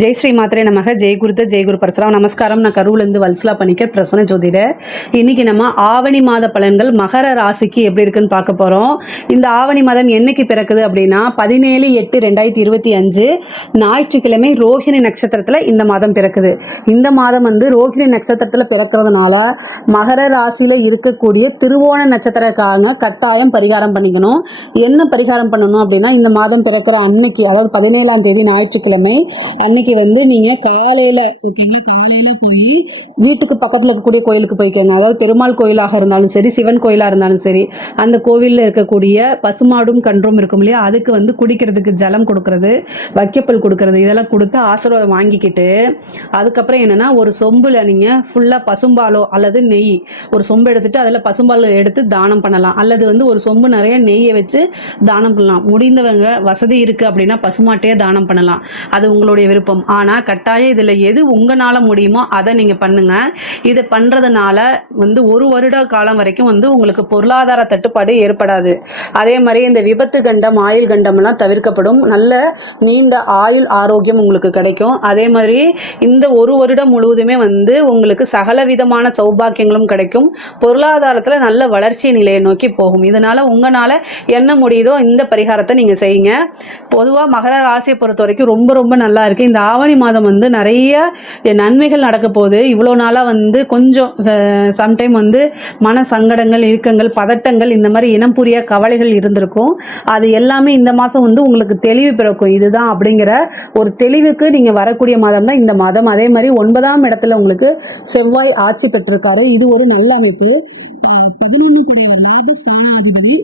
ஜெய் ஸ்ரீ மாத்திரை நமக ஜெய் குருத்த ஜெய் குரு பரசுராம். நமஸ்காரம். நான் கரூர்லேருந்து வல்சலா பண்ணிக்க பிரசன்ன ஜோதிடர். இன்னைக்கு நம்ம ஆவணி மாத பலன்கள் மகர ராசிக்கு எப்படி இருக்குன்னு பார்க்க போகிறோம். இந்த ஆவணி மாதம் என்னைக்கு பிறக்குது அப்படின்னா 17/8/2025 ஞாயிற்றுக்கிழமை ரோஹிணி நட்சத்திரத்தில் இந்த மாதம் பிறக்குது. இந்த மாதம் ரோஹிணி நட்சத்திரத்தில் பிறக்கிறதுனால மகர ராசியில் இருக்கக்கூடிய திருவோண நட்சத்திரக்காரங்க கட்டாயம் பரிகாரம் பண்ணிக்கணும். என்ன பரிகாரம் பண்ணணும் அப்படின்னா, இந்த மாதம் பிறக்கிற அன்னைக்கு, அதாவது 17ஆம் தேதி ஞாயிற்றுக்கிழமை அன்னைக்கு நீங்கள் காலையில் போய் வீட்டுக்கு பக்கத்தில் இருக்கக்கூடிய கோயிலுக்கு போய்க்கோங்க. அதாவது பெருமாள் கோயிலாக இருந்தாலும் சரி, சிவன் கோயிலாக இருந்தாலும் சரி, அந்த கோவிலில் இருக்கக்கூடிய பசுமாடும் கன்றும் இருக்கும் இல்லையா, அதுக்கு குடிக்கிறதுக்கு ஜலம் கொடுக்கறது, வைக்கப்பல் கொடுக்கறது, இதெல்லாம் கொடுத்து ஆசீர்வாதம் வாங்கிக்கிட்டு அதுக்கப்புறம் என்னென்னா, ஒரு சொம்பில் நீங்கள் ஃபுல்லாக பசும்பாலோ அல்லது நெய், ஒரு சொம்பு எடுத்துகிட்டு அதில் பசும்பால் எடுத்து தானம் பண்ணலாம். அல்லது ஒரு சொம்பு நிறைய நெய்யை வச்சு தானம் பண்ணலாம். முடிந்தவங்க வசதி இருக்குது அப்படின்னா பசுமாட்டையே தானம் பண்ணலாம். அது உங்களுடைய விருப்பம். ஆனால் கட்டாயம் இதில் எது உங்களால் முடியுமோ அதை நீங்கள் பண்ணுங்கள். இதை பண்ணுறதுனால ஒரு வருட காலம் வரைக்கும் உங்களுக்கு பொருளாதார தட்டுப்பாடு ஏற்படாது. அதே மாதிரி இந்த விபத்து கண்டம், ஆயுள் கண்டம்லாம் தவிர்க்கப்படும். நல்ல நீண்ட ஆயுள் ஆரோக்கியம் உங்களுக்கு கிடைக்கும். அதே மாதிரி இந்த ஒரு வருடம் முழுவதுமே உங்களுக்கு சகல விதமான சௌபாக்கியங்களும் கிடைக்கும். பொருளாதாரத்தில் நல்ல வளர்ச்சி நிலையை நோக்கி போகும். இதனால் உங்களால் என்ன முடியுதோ இந்த பரிகாரத்தை நீங்கள் செய்யுங்க. பொதுவாக மகர ராசியை பொறுத்த வரைக்கும் ரொம்ப ரொம்ப நல்லா இருக்குது. இந்த ஆவணி மாதம் நிறைய நன்மைகள் நடக்க போகுது. இவ்வளோ நாளாக கொஞ்சம் சம்டைம் மன சங்கடங்கள், இறுக்கங்கள், பதட்டங்கள், இந்த மாதிரி இனம் புரிய கவலைகள் இருந்திருக்கும். அது எல்லாமே இந்த மாதம் உங்களுக்கு தெளிவு பிறக்கும். இதுதான் அப்படிங்கிற ஒரு தெளிவுக்கு நீங்கள் வரக்கூடிய மாதம் தான் இந்த மாதம். அதே மாதிரி 9ஆம் இடத்துல உங்களுக்கு செவ்வாய் ஆட்சி பெற்றிருக்காரு. இது ஒரு நல்ல அமைப்பு. 11 கூடிய லாபஸ்தானாதிபதி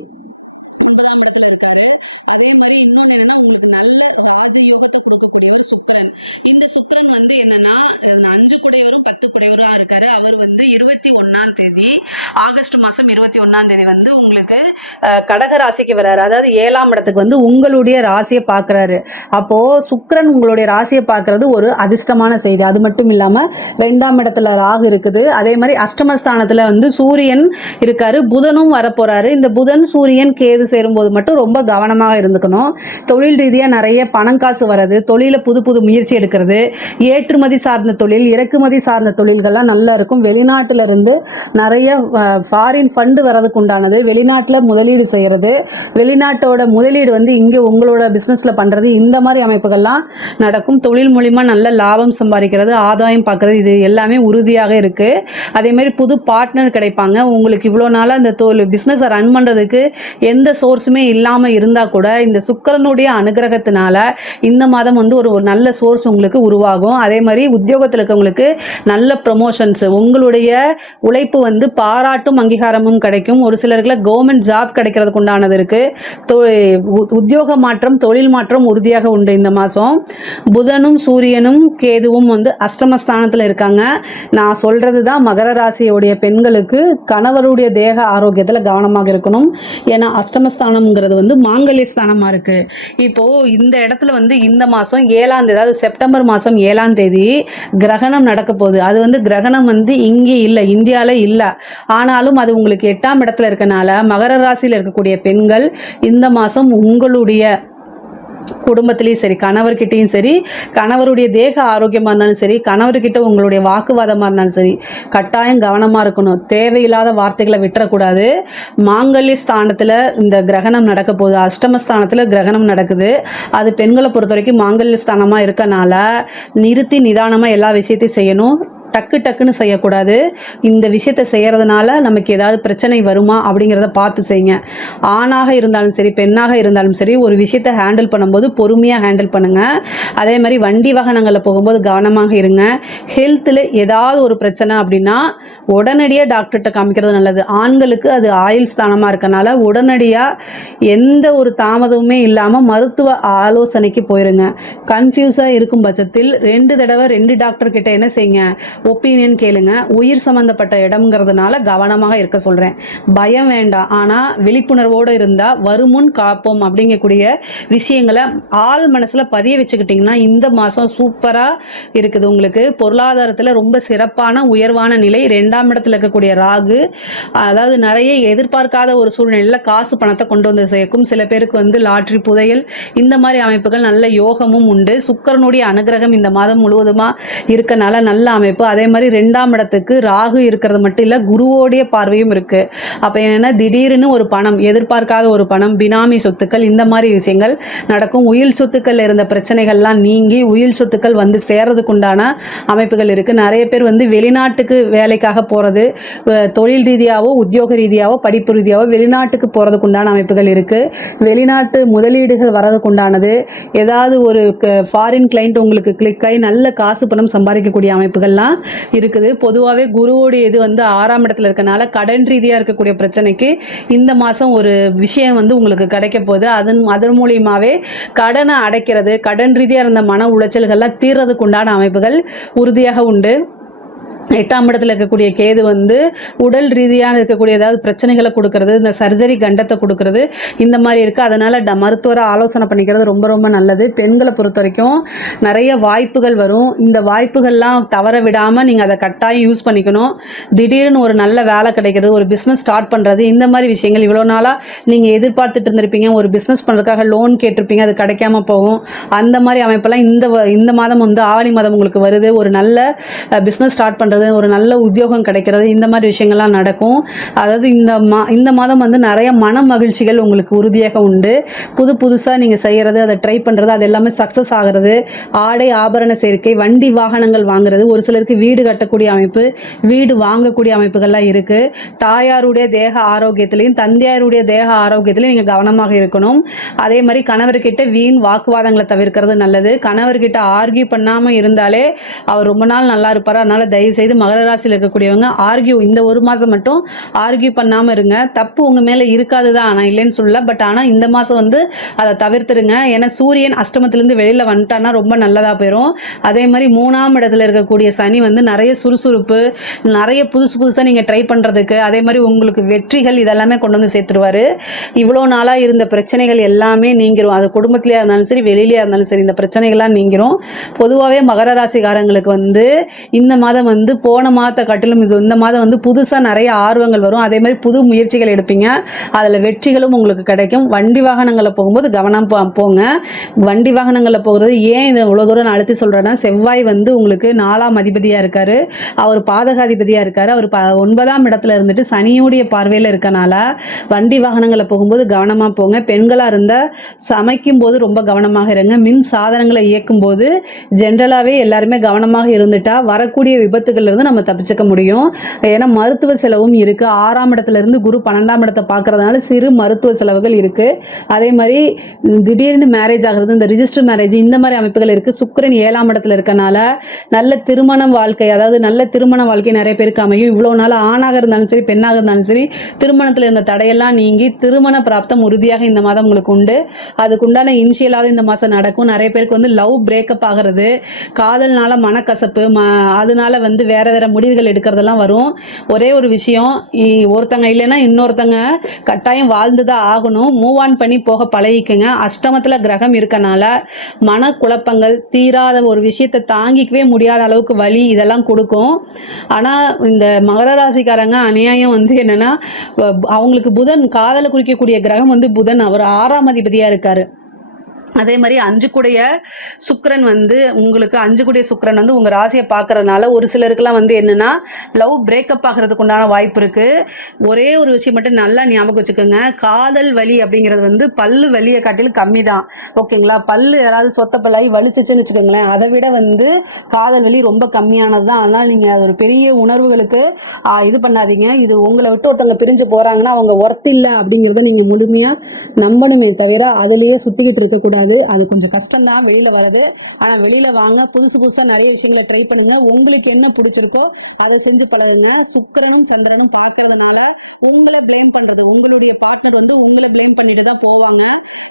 ஆகஸ்ட் மாதம் 21ஆம் தேதி உங்களுக்கு கடக ராசிக்கு வர்றாரு. அதாவது 7ஆம் இடத்துக்கு உங்களுடைய ராசியை பார்க்குறாரு. அப்போது சுக்கிரன் உங்களுடைய ராசியை பார்க்கறது ஒரு அதிர்ஷ்டமான செய்தி. அது மட்டும் இல்லாமல் 2ஆம் இடத்துல ராகு இருக்குது. அதே மாதிரி அஷ்டமஸ்தானத்தில் சூரியன் இருக்காரு. புதனும் வரப்போறாரு. இந்த புதன், சூரியன், கேது சேரும்போது மட்டும் ரொம்ப கவனமாக இருந்துக்கணும். தொழில் ரீதியாக நிறைய பணம் காசு வர்றது, தொழில புது புது முயற்சி எடுக்கிறது, ஏற்றுமதி சார்ந்த தொழில், இறக்குமதி சார்ந்த தொழில்கள்லாம் நல்லா இருக்கும். வெளிநாட்டில இருந்து நிறைய ஃபாரின் ஃபண்டு வரதுக்கு உண்டானது, வெளிநாட்டில் முதலீடு செய்கிறது, வெளிநாட்டோட முதலீடு இங்கே உங்களோட பிஸ்னஸில் பண்ணுறது, இந்த மாதிரி அமைப்புகள்லாம் நடக்கும். தொழில் மூலிமா நல்ல லாபம் சம்பாதிக்கிறது, ஆதாயம் பார்க்குறது, இது எல்லாமே உறுதியாக இருக்குது. அதேமாதிரி புது பார்ட்னர் கிடைப்பாங்க. உங்களுக்கு இவ்வளோ நாளாக அந்த பிஸ்னஸை ரன் பண்ணுறதுக்கு எந்த சோர்ஸுமே இல்லாமல் இருந்தால் கூட இந்த சுக்கிரனுடைய அனுகிரகத்தினால இந்த மாதம் ஒரு நல்ல சோர்ஸ் உங்களுக்கு உருவாகும். அதே மாதிரி உத்தியோகத்தில் இருக்கவங்களுக்கு நல்ல ப்ரமோஷன்ஸ், உங்களுடைய உழைப்பு பாராட்டும் அங்கீகாரமும் கிடைக்கும். ஒரு சிலருக்கு கவர்மெண்ட் ஜாப் கிடைக்கிறதுக்கு உண்டானது இருக்குது. உத்தியோக மாற்றம், தொழில் மாற்றம் உறுதியாக உண்டு இந்த மாதம். புதனும் சூரியனும் கேதுவும் அஷ்டமஸ்தானத்தில் இருக்காங்க. நான் சொல்கிறது தான் மகர ராசியோடைய பெண்களுக்கு கணவருடைய தேக ஆரோக்கியத்தில் கவனமாக இருக்கணும். ஏன்னா அஷ்டமஸ்தானம்ங்கிறது மாங்கல்ய ஸ்தானமாக இருக்குது. இப்போது இந்த இடத்துல இந்த மாதம் 7ஆம் தேதி, அதாவது செப்டம்பர் மாதம் 7ஆம் தேதி கிரகணம் நடக்க போகுது. அது கிரகணம் இங்கே இல்லை, இந்தியாவில் இல்லை. ஆனாலும் அது உங்களுக்கு 8ஆம் இடத்துல இருக்கனால மகர ராசியில் இருக்கக்கூடிய பெண்கள் இந்த மாதம் உங்களுடைய குடும்பத்திலையும் சரி, கணவர்கிட்டையும் சரி, கணவருடைய தேக ஆரோக்கியமாக இருந்தாலும் சரி, கணவர்கிட்ட உங்களுடைய வாக்குவாதமாக இருந்தாலும் சரி, கட்டாயம் கவனமாக இருக்கணும். தேவையில்லாத வார்த்தைகளை விட்டுறக்கூடாது. மாங்கல்ய ஸ்தானத்தில் இந்த கிரகணம் நடக்க போகுது. அஷ்டமஸ்தானத்தில் கிரகணம் நடக்குது. அது பெண்களை பொறுத்த வரைக்கும் மாங்கல்ய ஸ்தானமாக இருக்கனால நிறுத்தி நிதானமாக எல்லா விஷயத்தையும் செய்யணும். டக்குன்னு செய்யக்கூடாது. இந்த விஷயத்தை செய்கிறதுனால நமக்கு ஏதாவது பிரச்சனை வருமா அப்படிங்கிறத பார்த்து செய்யுங்க. ஆணாக இருந்தாலும் சரி, பெண்ணாக இருந்தாலும் சரி, ஒரு விஷயத்தை ஹேண்டில் பண்ணும்போது பொறுமையாக ஹேண்டில் பண்ணுங்கள். அதே மாதிரி வண்டி வாகனங்களில் போகும்போது கவனமாக இருங்க. ஹெல்த்தில் ஏதாவது ஒரு பிரச்சனை அப்படின்னா உடனடியாக டாக்டர்கிட்ட காமிக்கிறது நல்லது. ஆண்களுக்கு அது ஆயுள் ஸ்தானமாக இருக்கனால உடனடியாக எந்த ஒரு தாமதமுமே இல்லாமல் மருத்துவ ஆலோசனைக்கு போயிருங்க. கன்ஃபியூஸாக இருக்கும் பட்சத்தில் 2 தடவை 2 டாக்டர்கிட்ட என்ன செய்யுங்க, ஒப்பீனியன் கேளுங்க. உயிர் சம்பந்தப்பட்ட இடம்ங்கிறதுனால கவனமாக இருக்க சொல்றேன். பயம் வேண்டாம், ஆனா விழிப்புணர்வோடு இருந்தா வருமுன் காப்போம் அப்படிங்கக்கூடிய விஷயங்களை ஆள் மனசுல பதிய வச்சுக்கிட்டீங்கன்னா இந்த மாசம் சூப்பரா இருக்குது. உங்களுக்கு பொருளாதாரத்துல ரொம்ப சிறப்பான உயர்வான நிலை. 2ஆம் இடத்துல இருக்கக்கூடிய ராகு, அதாவது நிறைய எதிர்பார்க்காத ஒரு சூழ்நிலையில காசு பணத்தை கொண்டு வந்து சேர்க்கும். சில பேருக்கு வந்து லாட்ரி, புதையல் இந்த மாதிரி அமைப்புகள் நல்ல யோகமும் உண்டு. சுக்கிரனுடைய அனுகிரகம் இந்த மாதம் முழுவதுமா இருக்கனால நல்ல அமைப்பு. அதே மாதிரி 2ஆம் இடத்துக்கு ராகு இருக்கிறது மட்டும் இல்ல, குருவோடைய பார்வையும் இருக்கு. அப்ப என்னன்னா திடீர்னு ஒரு பணம், எதிர்பார்க்காத ஒரு பணம், பினாமி சொத்துக்கள், இந்த மாதிரி விஷயங்கள் நடக்கும். உயில் சொத்துக்கள் இருந்த பிரச்சனைகள்லாம் நீங்கி உயில் சொத்துக்கள் வந்து சேர்றதுக்கு உண்டான அமைப்புகள் இருக்கு. நிறைய பேர் வந்து வெளிநாட்டுக்கு வேலைக்காக போறது, தொழில் ரீதியாவோ உத்தியோக ரீதியாவோ படிப்பு ரீதியாவோ வெளிநாட்டுக்கு போறதுக்கு உண்டான அமைப்புகள் இருக்கு. வெளிநாட்டு முதலீடுகள் வரதுக்கு உண்டானது, ஏதாவது ஒரு ஃபாரின் கிளைண்ட் உங்களுக்கு கிளிக் ஆகி நல்ல காசு பணம் சம்பாதிக்கக்கூடிய அமைப்புகள்லாம் இருக்குது. பொதுவாகவே குருவோடைய இது வந்து 6ஆம் இடத்துல இருக்கனால கடன் ரீதியாக இருக்கக்கூடிய பிரச்சனைக்கு இந்த மாதம் ஒரு விஷயம் வந்து உங்களுக்கு கிடைக்க போகுது. அதன் மூலியமாகவே கடனை அடைக்கிறது, கடன் ரீதியாக இருந்த மன உளைச்சல்கள்லாம் தீர்றதுக்கு உண்டான அமைப்புகள் உறுதியாக உண்டு. 8ஆம் இடத்துல இருக்கக்கூடிய கேது வந்து உடல் ரீதியாக இருக்கக்கூடிய ஏதாவது பிரச்சனைகளை கொடுக்கறது, இந்த சர்ஜரி கண்டத்தை கொடுக்கறது, இந்த மாதிரி இருக்குது. அதனால் மருத்துவரை ஆலோசனை பண்ணிக்கிறது ரொம்ப ரொம்ப நல்லது. பெண்களை பொறுத்த வரைக்கும் நிறைய வாய்ப்புகள் வரும். இந்த வாய்ப்புகள்லாம் தவற விடாமல் நீங்கள் அதை கட்டாயம் யூஸ் பண்ணிக்கணும். திடீர்னு ஒரு நல்ல வேலை கிடைக்கிறது, ஒரு பிஸ்னஸ் ஸ்டார்ட் பண்ணுறது, இந்த மாதிரி விஷயங்கள் இவ்வளோ நாளாக நீங்கள் எதிர்பார்த்துட்டு இருந்திருப்பீங்க. ஒரு பிஸ்னஸ் பண்ணுறதுக்காக லோன் கேட்டிருப்பீங்க, அது கிடைக்காம போகும். அந்த மாதிரி அமைப்பெல்லாம் இந்த மாதம் வந்து ஆவணி மாதம் உங்களுக்கு வருது. ஒரு நல்ல பிஸ்னஸ் ஸ்டார்ட் பண்ணுறது, ஒரு நல்ல உத்தியோகம் கிடைக்கிறது, இந்த மாதிரி விஷயங்கள்லாம் நடக்கும். அதாவது இந்த மாதம் வந்து நிறைய மன மகிழ்ச்சிகள் உங்களுக்கு உறுதியாக உண்டு. புதுசாக நீங்கள் செய்கிறது, அதை ட்ரை பண்ணுறது, அது எல்லாமே சக்ஸஸ் ஆகிறது. ஆடை ஆபரண சேர்க்கை, வண்டி வாகனங்கள் வாங்குறது, ஒரு சிலருக்கு வீடு கட்டக்கூடிய அமைப்பு, வீடு வாங்கக்கூடிய அமைப்புகள்லாம் இருக்குது. தாயாருடைய தேக ஆரோக்கியத்திலையும் தந்தையாருடைய தேக ஆரோக்கியத்திலையும் நீங்கள் கவனமாக இருக்கணும். அதே மாதிரி கணவர்கிட்ட வீண் வாக்குவாதங்களை தவிர்க்கிறது நல்லது. கணவர்கிட்ட ஆர்கியூ பண்ணாமல் இருந்தாலே அவர் ரொம்ப நாள் நல்லா இருப்பார். அதனால் தயவுசெய்து மகர ராசியில் இருக்கக்கூடியவங்க இந்த ஒரு மாதம் மட்டும் ஆர்கியூ பண்ணாமல் இருங்க. தப்பு உங்கள் மேலே இருக்காது தான், ஆனால் இல்லைன்னு சொல்லல. பட் ஆனால் இந்த மாதம் வந்து அதை தவிர்த்துருங்க. ஏன்னா சூரியன் அஷ்டமத்திலேருந்து வெளியில் வந்துட்டான்னா ரொம்ப நல்லதாக போயிடும். அதே மாதிரி 3ஆம் இடத்துல இருக்கக்கூடிய சனி வந்து நிறைய சுறுசுறுப்பு, நிறைய புதுசாக நீங்கள் ட்ரை பண்ணுறதுக்கு, அதே மாதிரி உங்களுக்கு வெற்றிகள் இதெல்லாமே கொண்டு வந்து சேர்த்துருவார். இவ்வளோ நாளாக இருந்த பிரச்சனைகள் எல்லாமே நீங்கிரும். அது குடும்பத்திலேயே இருந்தாலும் சரி, வெளியிலேயே இருந்தாலும் சரி, இந்த பிரச்சனைகள்லாம் நீங்கிரும். பொதுவாகவே மகர ராசிக்காரங்களுக்கு வந்து இந்த மாதம் வந்து போன மாதத்தை காட்டிலும் இந்த மாதம் வந்து புதுசாக நிறைய ஆர்வங்கள் வரும். அதே மாதிரி புது முயற்சிகள் எடுப்பீங்க, அதில் வெற்றிகளும் உங்களுக்கு கிடைக்கும். வண்டி வாகனங்களில் போகும்போது கவனம் போங்க. வண்டி வாகனங்களில் போகிறது ஏன் இது இவ்வளோ தூரம் நான் அழுத்தி சொல்கிறேன்னா, செவ்வாய் வந்து உங்களுக்கு 4ஆம் அதிபதியாக இருக்கார், அவர் பாதகாதிபதியாக இருக்கார். அவர் 9ஆம் இடத்துல இருந்துட்டு சனியுடைய பார்வையில் இருக்கனால வண்டி வாகனங்களில் போகும்போது கவனமாக போங்க. பெண்களாக இருந்தால் சமைக்கும் போது ரொம்ப கவனமாக இருங்க. மின் சாதனங்களை இயக்கும் போது ஜென்ரலாகவே எல்லாருமே கவனமாக இருந்துட்டா வரக்கூடிய விபத்துகள் இருந்து நம்ம தப்பிச்சுக்க முடியும். ஏன்னா மருத்துவ செலவும் இருக்கு. 6ஆம் இடத்துல இருந்து குரு 12ஆம் இடத்தை பார்க்கறதுனால சிறு மருத்துவ செலவுகள் இருக்கு. அதே மாதிரி திடீர்னு மேரேஜ் ஆகிறது, இந்த ரிஜிஸ்டர் மேரேஜ், இந்த மாதிரி அமைப்புகள் இருக்கு. சுக்கிரன் 7ஆம் இடத்துல இருக்கனால நல்ல திருமண வாழ்க்கை, அதாவது நல்ல திருமண வாழ்க்கை நிறைய பேருக்கு அமையும். இவ்வளவு நாள் ஆணாக இருந்தாலும் சரி, பெண்ணாக இருந்தாலும் சரி, திருமணத்தில் இருந்த தடையெல்லாம் நீங்கி திருமண பிராப்தம் உறுதியாக இந்த மாதம் உங்களுக்கு உண்டு. அதுக்குண்டான இனிஷியலாவது இந்த மாதம் நடக்கும். நிறைய பேருக்கு வந்து லவ் பிரேக்கப் ஆகிறது, காதல்னால மனக்கசப்பு, அதனால வந்து வேற முடிவுகள் எடுக்கிறதெல்லாம் வரும். ஒரே ஒரு விஷயம், ஒருத்தங்க இல்லைன்னா இன்னொருத்தங்க கட்டாயம் வாழ்ந்துதான் ஆகணும். மூவ் ஆன் பண்ணி போக பழகிக்குங்க. அஷ்டமத்தில் கிரகம் இருக்கனால மனக்குழப்பங்கள், தீராத ஒரு விஷயத்தை தாங்கிக்கவே முடியாத அளவுக்கு வலி இதெல்லாம் கொடுக்கும். ஆனால் இந்த மகர ராசிக்காரங்க அநியாயம் வந்து என்னன்னா, அவங்களுக்கு புதன், காதலை குறிக்கக்கூடிய கிரகம் வந்து புதன், அவர் 6ஆம் அதிபதியாக இருக்காரு. அதே மாதிரி 5 கூடைய சுக்கிரன் வந்து உங்களுக்கு 5 கூடைய சுக்கிரன் வந்து உங்கள் ராசியை பார்க்கறதுனால ஒரு சிலருக்குலாம் வந்து என்னென்னா லவ் பிரேக்கப் ஆகிறதுக்கு உண்டான வாய்ப்பு இருக்குது. ஒரே ஒரு விஷயம் மட்டும் நல்லா ஞாபகம் வச்சுக்கோங்க, காதல் வலி அப்படிங்கிறது வந்து பல்லு வலியை காட்டிலும் கம்மி தான். ஓகேங்களா? பல்லு யாராவது சொத்த பல்லாகி வலிச்சிச்சுன்னு வச்சுக்கோங்களேன், அதை விட வந்து காதல் வலி ரொம்ப கம்மியானது தான். அதனால் நீங்கள் அது ஒரு பெரிய உணர்வுகளுக்கு இது பண்ணாதீங்க. இது உங்களை விட்டு ஒருத்தவங்க பிரிஞ்சு போகிறாங்கன்னா அவங்க ஒர்த் இல்லை அப்படிங்கிறத நீங்கள் முழுமையாக நம்பணுமே தவிர அதிலேயே சுற்றிக்கிட்டு இருக்கக்கூடிய வரக்கூடாது. அது கொஞ்சம் கஷ்டம்தான் வெளியில் வர்றது. ஆனால் வெளியில் வாங்க, புதுசாக நிறைய விஷயங்களை ட்ரை பண்ணுங்க. உங்களுக்கு என்ன பிடிச்சிருக்கோ அதை செஞ்சு பழகுங்க. சுக்கிரனும் சந்திரனும் பார்க்கறதுனால உங்களை பிளேம் பண்றது, உங்களுடைய பார்ட்னர் வந்து உங்களை பிளேம் பண்ணிட்டு தான் போவாங்க.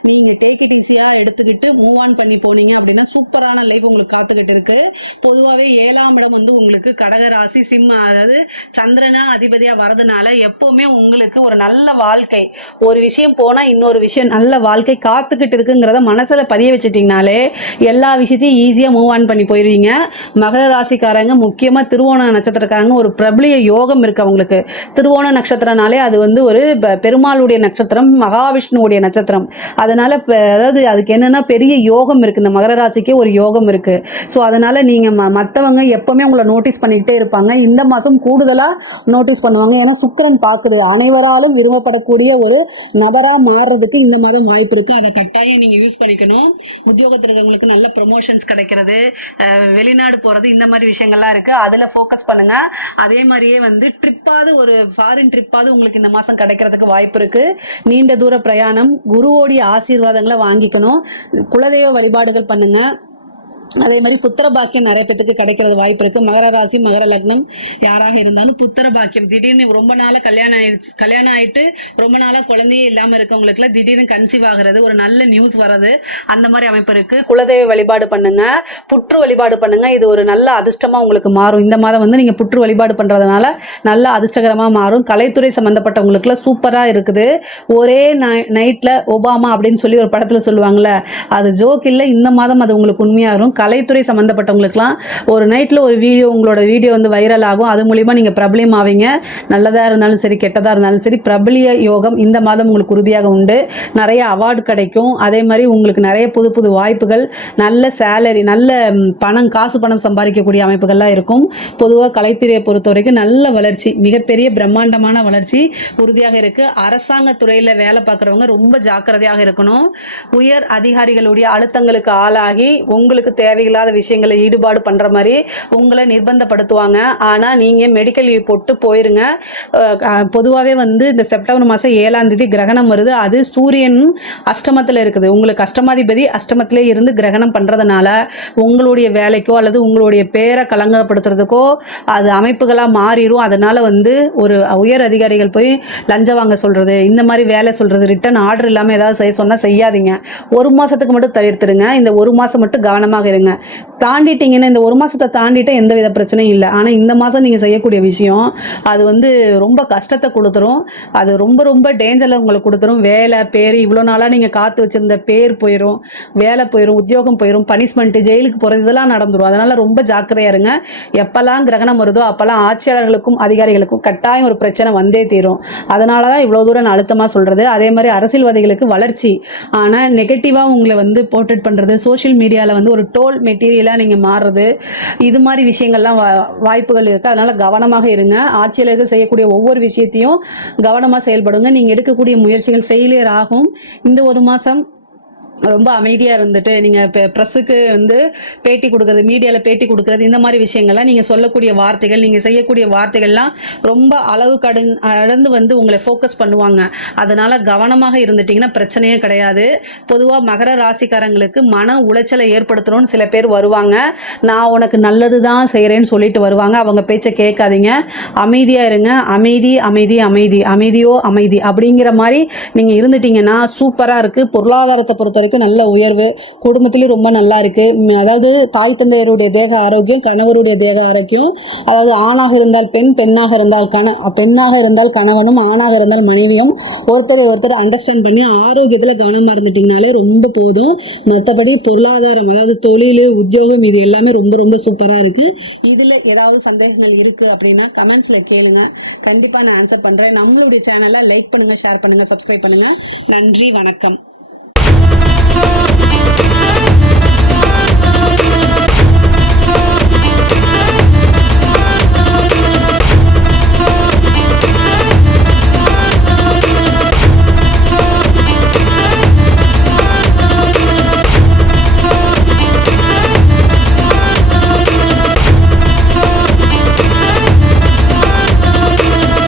நீங்க டேக் இட் ஈஸியா எடுத்துக்கிட்டு மூவ் ஆன் பண்ணி போனீங்க அப்படின்னா சூப்பரான லைஃப் உங்களுக்கு காத்துக்கிட்டு இருக்கு. பொதுவாகவே 7ஆம் இடம் வந்து உங்களுக்கு கடக ராசி சிம்ம, அதாவது சந்திரனா அதிபதியா வரதுனால எப்பவுமே உங்களுக்கு ஒரு நல்ல வாழ்க்கை, ஒரு விஷயம் போனா இன்னொரு விஷயம் நல்ல வாழ்க்கை காத்துக்கிட்டு இருக்குங்கிறத மனசுல பதிய வச்சுட்டீங்கனாலே எல்லா விஷயத்தையும் ஈஸியா மூவ் ஆன் பண்ணி போயிருவீங்க. மகர ராசிக்காரங்க, முக்கியமா திருவோண நட்சத்திரக்காரங்க ஒரு பிரபலிய யோகம் இருக்கு அவங்களுக்கு. திருவோண நட்சத்திரனாலே அது வந்து ஒரு பெருமாளுடைய நட்சத்திரம், மகாவிஷ்ணுவுடைய நட்சத்திரம். அதனால அதாவது அதுக்கு என்னன்னா பெரிய யோகம் இருக்கு. இந்த மகர ராசிக்கே ஒரு யோகம் இருக்கு. ஸோ அதனால நீங்க மற்றவங்க எப்பவுமே உங்களை நோட்டீஸ் பண்ணிக்கிட்டே இருப்பாங்க. இந்த மாசம் கூடுதலா நோட்டீஸ் பண்ணுவாங்க. ஏன்னா சுக்கிரன் பார்க்குது, அனைவராலும் விரும்பப்படக்கூடிய ஒரு நபரா மாறுறதுக்கு இந்த மாதம் வாய்ப்பு இருக்கு. அதை கட்டாயம் நீங்க யூஸ் பண்ணிக்கணும். உத்தியோகத்தில் இருக்கிறவங்களுக்கு நல்ல ப்ரொமோஷன்ஸ் கிடைக்கிறது, வெளிநாடு போறது, இந்த மாதிரி விஷயங்கள்லாம் இருக்கு. அதுல ஃபோக்கஸ் பண்ணுங்க. அதே மாதிரியே வந்து ட்ரிப்பாவது, ஒரு ஃபாரின் ட்ரிப்பாவது உங்களுக்கு இந்த மாசம் கிடைக்கிறதுக்கு வாய்ப்பு இருக்கு. நீண்ட தூர பிரயாணம், குருவோடைய ஆசீர்வாதங்களை வாங்கிக்கணும். குலதெய்வ வழிபாடுகள் பண்ணுங்க. அதே மாதிரி புத்திர பாக்கியம் நிறைய பேத்துக்கு கிடைக்கிறது வாய்ப்பு இருக்கு. மகர ராசி மகர லக்னம் யாராக இருந்தாலும் புத்திர பாக்கியம், திடீர்னு ரொம்ப நாளா கல்யாணம் ஆயிட்டு ரொம்ப நாளா குழந்தையே இல்லாம இருக்கவங்களுக்குலாம் திடீர்னு கன்சீவ் ஆகிறது, ஒரு நல்ல நியூஸ் வர்றது, அந்த மாதிரி அமைப்பு இருக்கு. குலதெய்வ வழிபாடு பண்ணுங்க, புற்று வழிபாடு பண்ணுங்க. இது ஒரு நல்ல அதிர்ஷ்டமா உங்களுக்கு மாறும். இந்த மாதம் வந்து நீங்க புற்று வழிபாடு பண்றதுனால நல்ல அதிர்ஷ்டகரமா மாறும். கலைத்துறை சம்பந்தப்பட்டவங்களுக்குலாம் சூப்பரா இருக்குது. ஒரே நைட்ல ஒபாமா அப்படின்னு சொல்லி ஒரு படத்துல சொல்லுவாங்கல்ல, அது ஜோக் இல்லை, இந்த மாதம் அது உங்களுக்கு உண்மையா வரும். கலைத்துறை சம்பந்தப்பட்டவங்களுக்குலாம் ஒரு நைட்ல ஒரு வீடியோ, உங்களோட வீடியோ வந்து வைரல் ஆகும். அது மூலியமா நீங்க பிரபலியம் ஆவீங்க. நல்லதா இருந்தாலும் சரி, கெட்டதா இருந்தாலும் சரி, பிரபலிய யோகம் இந்த மாதம் உங்களுக்கு உறுதியாக உண்டு. நிறைய அவார்டு கிடைக்கும். அதே மாதிரி உங்களுக்கு நிறைய புது புது வாய்ப்புகள், நல்ல சேலரி, நல்ல காசு பணம் சம்பாதிக்கக்கூடிய அமைப்புகள்லாம் இருக்கும். பொதுவாக கலைத்துறையை பொறுத்த வரைக்கும் நல்ல வளர்ச்சி, மிகப்பெரிய பிரம்மாண்டமான வளர்ச்சி உறுதியாக இருக்கு. அரசாங்க துறையில வேலை பார்க்குறவங்க ரொம்ப ஜாக்கிரதையாக இருக்கணும். உயர் அதிகாரிகளுடைய அழுத்தங்களுக்கு ஆளாகி உங்களுக்கு தேவையில்லாத விஷயங்களை ஈடுபாடு பண்ற மாதிரி உங்களை நிர்பந்தப்படுத்துவாங்க. ஆனா நீங்க மெடிக்கல் லீவ் போட்டு போயிருங்க. பொதுவாகவே வந்து இந்த செப்டம்பர் மாசம் 7ஆம் தேதி கிரகணம் வருது. அது சூரியன் அஷ்டமத்தில் இருக்குது. உங்களுக்கு அஷ்டமாதிபதி அஷ்டமத்திலே இருந்து கிரகணம் பண்றதுனால உங்களுடைய வேலைக்கோ அல்லது உங்களுடைய பேரை கலங்கப்படுத்துறதுக்கோ அது அமைப்புகளா மாறிடும். அதனால வந்து ஒரு உயர் அதிகாரிகள் போய் லஞ்சம் வாங்க சொல்றது, இந்த மாதிரி வேலை சொல்றது, ரிட்டர்ன் ஆர்டர் இல்லாம ஏதாவது செய்ய சொன்னா செய்யாதீங்க. ஒரு மாசத்துக்கு மட்டும் தவிர்த்துருங்க. இந்த ஒரு மாசம் மட்டும் கவனமாக இருங்க. தாண்டிட்டீங்கன்னா, இந்த ஒரு மாசத்தை தாண்டிட்டா எந்த வித பிரச்சனையும் இல்லை. ஆனா இந்த மாசம் நீங்க செய்யக்கூடிய விஷயம் அது வந்து ரொம்ப கஷ்டத்தை கொடுத்துரும். அது ரொம்ப ரொம்ப டேஞ்சர்ல உங்களுக்கு கொடுத்துரும். வேலை, பேர், இவ்வளோ நாளா நீங்க காத்து வச்சிருந்த பேர் போயிடும், வேலை போயிடும், உத்தியோகம் போயிடும், பனிஷ்மெண்ட், ஜெயிலுக்கு போறது, இதெல்லாம் நடந்துடும். அதனால ரொம்ப ஜாக்கிரதையா இருங்க. எப்பெல்லாம் கிரகணம் வருதோ அப்பெல்லாம் ஆட்சியாளர்களுக்கும் அதிகாரிகளுக்கும் கட்டாயம் ஒரு பிரச்சனை வந்தே தீரும். அதனாலதான் இவ்வளவு தூரம் நான் அழுத்தமா சொல்றது. அதே மாதிரி அரசியல்வாதிகளுக்கு வளர்ச்சி, ஆனா நெகட்டிவா உங்களை வந்து போர்ட்ரேட் பண்றது, சோஷியல் மீடியால வந்து ஒரு டோல் மெட்டீரியலா நீங்க மாறுறது, இது மாதிரி விஷயங்கள்லாம் வாய்ப்புகள் இருக்கு. அதனால கவனமாக இருங்க. ஆட்சியாளர்கள் செய்யக்கூடிய ஒவ்வொரு விஷயத்தையும் கவனமா செயல்படுங்க. நீங்க எடுக்கக்கூடிய முயற்சிகள் ஃபெயிலியர் ஆகும். இந்த ஒரு மாசம் ரொம்ப அமைதியா இருந்துட்டு நீங்க பிரஸுக்கு வந்து பேட்டி கொடுக்கறது, மீடியால பேட்டி கொடுக்கறது, இந்த மாதிரி விஷயங்கள்லாம் நீங்க சொல்லக்கூடிய வார்த்தைகள், நீங்க செய்யக்கூடிய வார்த்தைகள்லாம் ரொம்ப அளவு கடந்து வந்து உங்களை ஃபோக்கஸ் பண்ணுவாங்க. அதனால கவனமாக இருந்துட்டீங்கன்னா பிரச்சனையே கிடையாது. பொதுவாக மகர ராசிக்காரங்களுக்கு மன உளைச்சலை ஏற்படுத்தணும்னு சில பேர் வருவாங்க. நான் உனக்கு நல்லது தான் செய்கிறேன்னு சொல்லிட்டு வருவாங்க. அவங்க பேச்சை கேட்காதீங்க. அமைதியா இருங்க. அமைதி அமைதி அமைதி, அமைதியோ அமைதி அப்படிங்கிற மாதிரி நீங்க இருந்துட்டீங்கன்னா சூப்பரா இருக்கு. பொருளாதாரத்தை பொறுத்த நல்ல உயர்வு, குடும்பத்திலேயும் ரொம்ப நல்லா இருக்கு. அதாவது தாய் தந்தையருடைய தேக ஆரோக்கியம், கணவருடைய தேக ஆரோக்கியம், அதாவது ஆணாக இருந்தால் பெண், பெண்ணாக இருந்தால் கணவனும், ஆணாக இருந்தால் மனைவியும் ஒருத்தர் அண்டர்ஸ்டாண்ட் பண்ணி ஆரோக்கியத்துல கவனமா இருந்துட்டீங்கனாலே ரொம்ப போதும். மற்றபடி பொருளாதாரம், அதாவது தொழில், உத்தியோகம், இது எல்லாமே ரொம்ப ரொம்ப சூப்பரா இருக்கு. இதுல ஏதாவது சந்தேகங்கள் இருக்கு அப்படின்னா கமெண்ட்ஸ்ல கேளுங்க. கண்டிப்பா நான் ஆன்சர் பண்றேன். நம்மளுடைய சேனலை லைக் பண்ணுங்க, ஷேர் பண்ணுங்க, சப்ஸ்கிரைப் பண்ணுங்க. நன்றி, வணக்கம்.